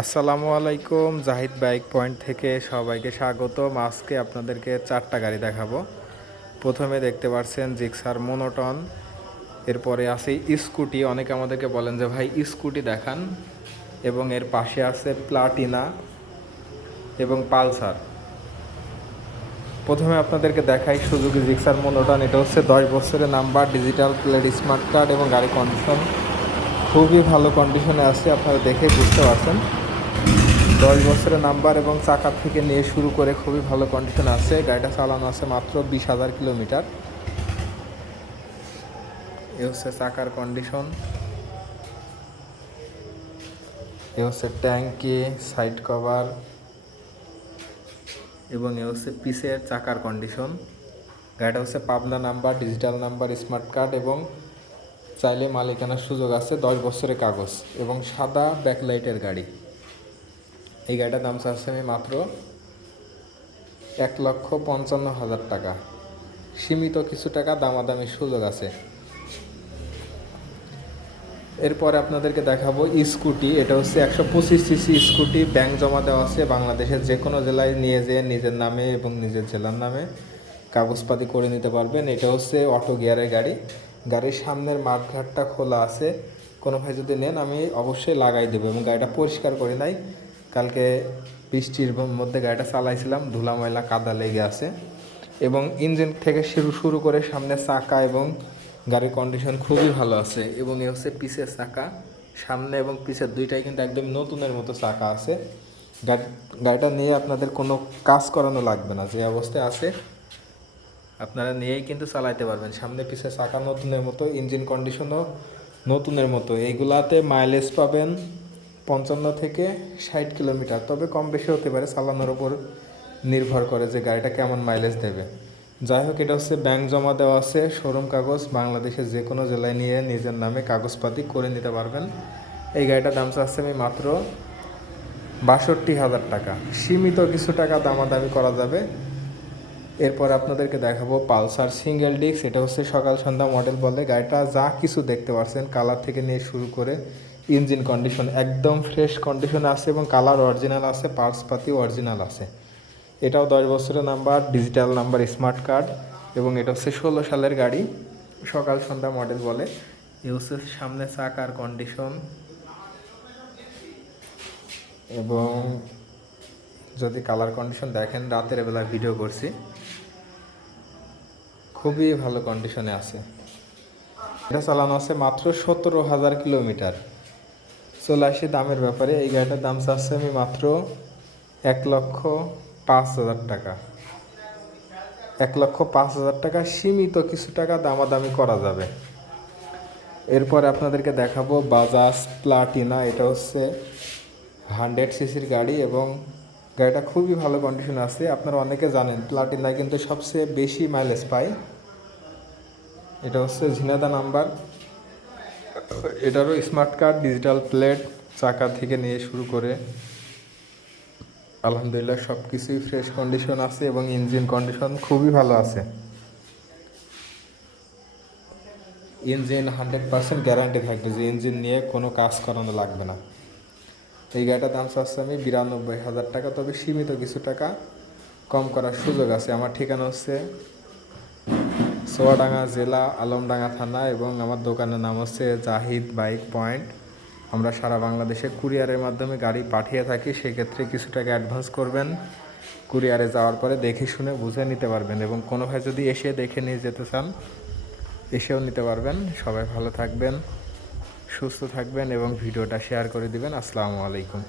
আসসালামু আলাইকুম, Zahid bike point থেকে সবাইকে স্বাগতম। আজকে আপনাদেরকে 4টা গাড়ি দেখাবো। প্রথমে দেখতে পাচ্ছেন জিক্সার মোনোটন, এরপরে আছে স্কুটি। অনেকে আমাদেরকে বলেন যে ভাই স্কুটি দেখান, এবং এর পাশে আছে প্লাটিনা এবং পালসার। প্রথমে আপনাদেরকে দেখাই সুজুকি জিক্সার মোনোটন। এটা হচ্ছে 10 বছরের number, digital plate, smart card এবং গাড়ি কন্ডিশন খুবই ভালো কন্ডিশনে আছে, আপনারা দেখে বুঝতে পারছেন। 10 বছরের নাম্বার এবং চাকা থেকে নিয়ে শুরু করে খুবই ভালো কন্ডিশন আছে। গাড়িটা চালানো আছে মাত্র 20,000 কিলোমিটার। এ হচ্ছে চাকার কন্ডিশন, এ হচ্ছে ট্যাঙ্কি, সাইড কভার এবং এ হচ্ছে পিসের চাকার কন্ডিশন। গাড়িটা হচ্ছে Pabna number, digital number, smart card এবং চাইলে মালিকানার সুযোগ আছে, 10 বছরের কাগজ এবং সাদা ব্যাকলাইটের গাড়ি। এই গাড়িটার দাম চাচ্ছে আমি মাত্র 1,55,000 টাকা। সীমিত কিছু টাকা দামাদামির সুযোগ আছে। এরপরে আপনাদেরকে দেখাবো স্কুটি। এটা হচ্ছে 125 সিসি স্কুটি, ব্যাংক জমা দেওয়া আছে। বাংলাদেশের যে কোনো জেলায় নিয়ে যেয়ে নিজের নামে এবং নিজের জেলার নামে কাগজপাতি করে নিতে পারবেন। এটা হচ্ছে অটো গিয়ারের গাড়ি। গাড়ির সামনের মাঠঘাটটা খোলা আছে, কোনো ভাই যদি নেন আমি অবশ্যই লাগাই দেবো। এবং গাড়িটা পরিষ্কার করি নাই, কালকে বৃষ্টির মধ্যে গাড়িটা চালাইছিলাম, ধুলা ময়লা কাদা লেগে আছে। এবং ইঞ্জিন থেকে শুরু করে সামনে চাকা এবং গাড়ির কন্ডিশন খুবই ভালো আছে। এবং এ হচ্ছে পিছের চাকা, সামনে এবং পিছের দুইটাই কিন্তু একদম নতুনের মতো চাকা আছে। গাড়িটা নিয়ে আপনাদের কোনো কাজ করানো লাগবে না, যে অবস্থায় আছে আপনারা নিয়েই কিন্তু চালাইতে পারবেন। সামনে পিছে চাকা নতুনের মতো, ইঞ্জিন কন্ডিশনও নতুনের মতো। এইগুলাতে মাইলেজ পাবেন 55 থেকে 60 কিলোমিটার, তবে কম বেশি হতে পারে, চালানোর ওপর নির্ভর করে যে গাড়িটা কেমন মাইলেজ দেবে। যাই হোক, এটা হচ্ছে ব্যাংক জমা দেওয়া আছে, শোরুম কাগজ, বাংলাদেশের যে কোনো জেলায় নিয়ে নিজের নামে কাগজপাতি করে নিতে পারবেন। এই গাড়িটার দাম চাচ্ছে আমি মাত্র 62,000 টাকা। সীমিত কিছু টাকা দামাদামি করা যাবে। এরপর আপনাদেরকে দেখাবো পালসার সিঙ্গেল ডিস্ক। এটা হচ্ছে সকাল সন্ধ্যা মডেল বলে। গাড়িটা যা কিছু দেখতে পাচ্ছেন, কালার থেকে নিয়ে শুরু করে ইঞ্জিন কন্ডিশন একদম ফ্রেশ কন্ডিশনে আছে এবং কালার অরিজিনাল আছে, পার্টসপাতি অরিজিনাল আছে। এটাও 10 বছরের number, digital number, smart card এবং এটা হচ্ছে 16 সালের গাড়ি, সকাল সন্ধ্যা মডেল বলে। এ হচ্ছে সামনে চাকার কন্ডিশন। এবং যদি কালার কন্ডিশন দেখেন, রাতের বেলা ভিডিও করছি, খুবই ভালো কন্ডিশনে আছে। এটা চালানো আছে মাত্র 17,000 কিলোমিটার। চলে আসি দামের ব্যাপারে। এই গাড়িটার দাম চাচ্ছে আমি মাত্র 1,05,000 টাকা। 1,05,000 টাকা, সীমিত কিছু টাকা দামাদামি করা যাবে। এরপর আপনাদেরকে দেখাবো বাজাজ প্লাটিনা। এটা হচ্ছে 100 সিসির গাড়ি এবং গাড়িটা খুবই ভালো কন্ডিশন আছে। আপনারা অনেকে জানেন প্লাটিনা কিন্তু সবচেয়ে বেশি মাইলেজ পায়। এটা হচ্ছে ঝিনাইদহ নাম্বার, এটারও স্মার্ট কার্ড, ডিজিটাল প্লেট, চাকা থেকে নিয়ে শুরু করে আলহামদুলিল্লাহ সব কিছুই ফ্রেশ কন্ডিশন আছে এবং ইঞ্জিন কন্ডিশন খুবই ভালো আছে। ইঞ্জিন 100% গ্যারান্টি থাকবে, যে ইঞ্জিন নিয়ে কোনো কাজ করানো লাগবে না। এই গাড়িটার দাম চাচ্ছে আমি 92,000 টাকা, তবে সীমিত কিছু টাকা কম করার সুযোগ আছে। আমার ঠিকানা হচ্ছে চুয়াডাঙ্গা জেলা, আলমডাঙ্গা থানা এবং আমার দোকানের নাম হচ্ছে জাহিদ বাইক পয়েন্ট। আমরা সারা বাংলাদেশে কুরিয়ারের মাধ্যমে গাড়ি পাঠিয়ে থাকি, সেক্ষেত্রে কিছু টাকা অ্যাডভান্স করবেন। কুরিয়ারে যাওয়ার পরে দেখে শুনে বুঝে নিতে পারবেন এবং কোনো ভাই যদি এসে দেখে নিয়ে যেতে চান এসেও নিতে পারবেন। সবাই ভালো থাকবেন, সুস্থ থাকবেন এবং ভিডিওটা শেয়ার করে দিবেন। আসসালামু আলাইকুম।